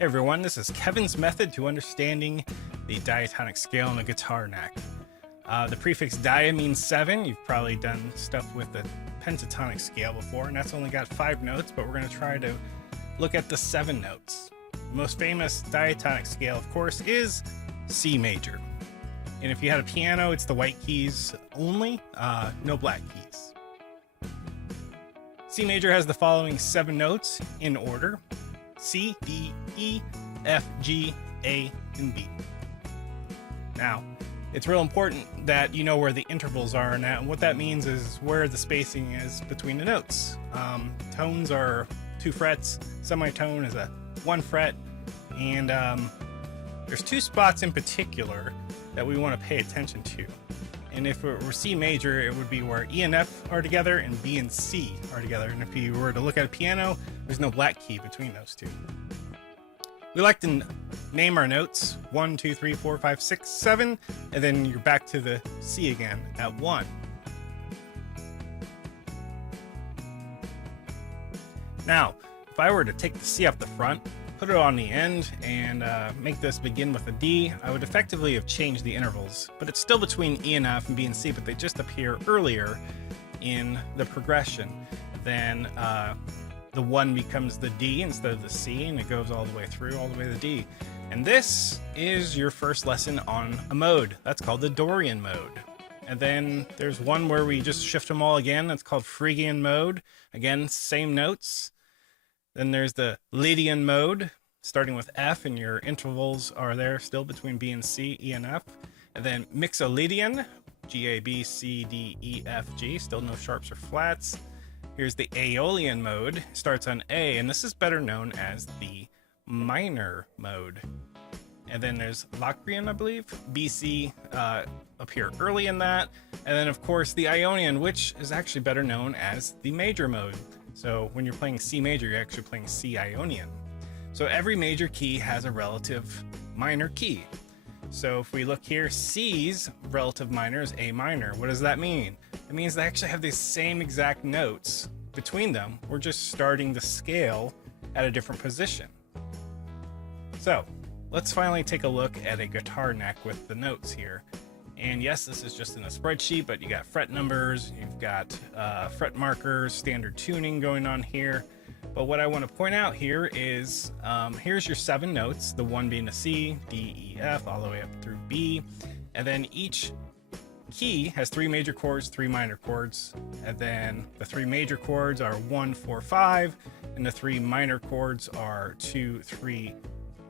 Hey everyone, this is Kevin's method to understanding the diatonic scale in the guitar neck. The prefix dia means 7. You've probably done stuff with the pentatonic scale before, and that's only got 5 notes, but we're going to try to look at the 7 notes. The most famous diatonic scale, of course, is C major. And if you had a piano, it's the white keys only, no black keys. C major has the following 7 notes in order: C, D, E, F, G, A, and B. Now, it's real important that you know where the intervals are in that, and what that means is where the spacing is between the notes. Tones are 2 frets, semitone is a 1 fret, and there's 2 spots in particular that we want to pay attention to. And if it were C major, it would be where E and F are together and B and C are together. And if you were to look at a piano, there's no black key between those 2. We like to name our notes 1, 2, 3, 4, 5, 6, 7, and then you're back to the C again at 1. Now, if I were to take the C up the front, put it on the end, and make this begin with a D, I would effectively have changed the intervals, but it's still between E and F and B and C, but they just appear earlier in the progression. Then the 1 becomes the D instead of the C, and it goes all the way through, all the way to the D. And this is your first lesson on a mode. That's called the Dorian mode. And then there's one where we just shift them all again. That's called Phrygian mode. Again, same notes. Then there's the Lydian mode, starting with F, and your intervals are there still between B and C, E and F. And then Mixolydian, G, A, B, C, D, E, F, G, still no sharps or flats. Here's the Aeolian mode, starts on A, and this is better known as the minor mode. And then there's Locrian, I believe, B, C appear early in that. And then, of course, the Ionian, which is actually better known as the major mode. So when you're playing C major, you're actually playing C Ionian. So every major key has a relative minor key. So if we look here, C's relative minor is A minor. What does that mean? It means they actually have the same exact notes between them. We're just starting the scale at a different position. So let's finally take a look at a guitar neck with the notes here. And yes, this is just in a spreadsheet, but you got fret numbers, you've got fret markers, standard tuning going on here. But what I want to point out here is, here's your 7 notes, the 1 being a C, D, E, F, all the way up through B. And then each key has 3 major chords, 3 minor chords. And then the 3 major chords are 1, 4, 5. And the 3 minor chords are 2, 3,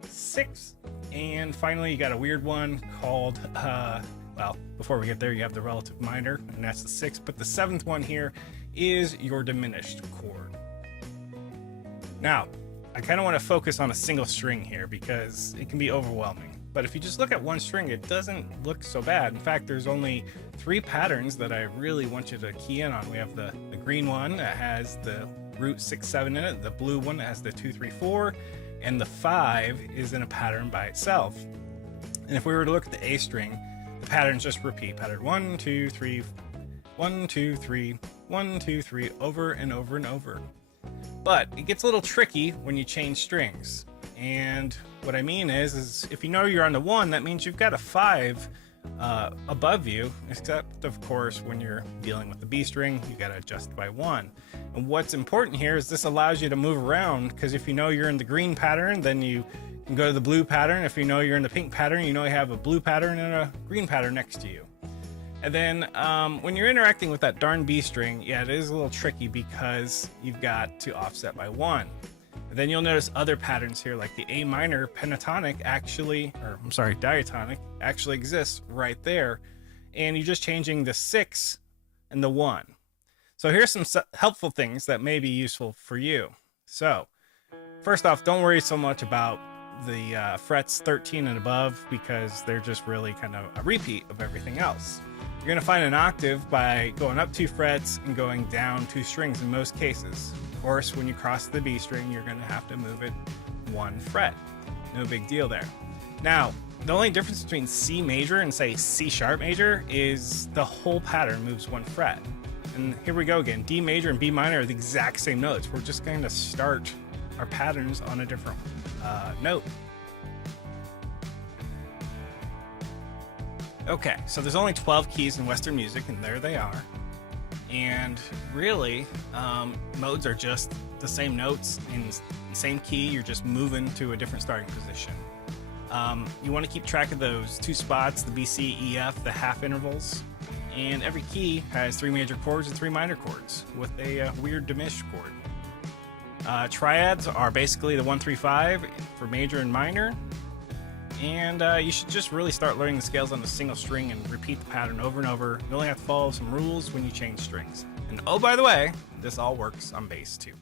6. And finally, you got a weird one called, well, before we get there, you have the relative minor, and that's the 6th, but the 7th one here is your diminished chord. Now, I kind of want to focus on a single string here because it can be overwhelming. But if you just look at one string, it doesn't look so bad. In fact, there's only 3 patterns that I really want you to key in on. We have the green one that has the root 6, 7 in it, the blue one that has the 2, 3, 4, and the 5 is in a pattern by itself. And if we were to look at the A string, the patterns just repeat. Pattern 1, 2, 3, 1, 2, 3, 1, 2, 3, over and over and over. But it gets a little tricky when you change strings. And what I mean is if you know you're on the 1, that means you've got a 5 above you, except of course when you're dealing with the B string, you got to adjust by 1. And what's important here is this allows you to move around, because if you know you're in the green pattern, then you can go to the blue pattern. If you know you're in the pink pattern, you know you have a blue pattern and a green pattern next to you. And then when you're interacting with that darn B string, yeah, it is a little tricky because you've got to offset by 1. And then you'll notice other patterns here, like the A minor pentatonic actually, or I'm sorry, diatonic actually exists right there. And you're just changing the 6 and the 1. So here's some helpful things that may be useful for you. So first off, don't worry so much about the frets 13 and above, because they're just really kind of a repeat of everything else. You're going to find an octave by going up 2 frets and going down 2 strings in most cases. Of course, when you cross the B string, you're going to have to move it 1 fret. No big deal there. Now, the only difference between C major and, say, C sharp major is the whole pattern moves 1 fret. And here we go again. D major and B minor are the exact same notes. We're just going to start our patterns on a different note. Okay, so there's only 12 keys in Western music, and there they are. And really, modes are just the same notes in the same key. You're just moving to a different starting position. You want to keep track of those 2 spots, the B, C, E, F, the half intervals. And every key has 3 major chords and 3 minor chords with a weird diminished chord. Triads are basically the 1, 3, 5 for major and minor. And you should just really start learning the scales on a single string and repeat the pattern over and over. You only have to follow some rules when you change strings. And oh, by the way, this all works on bass too.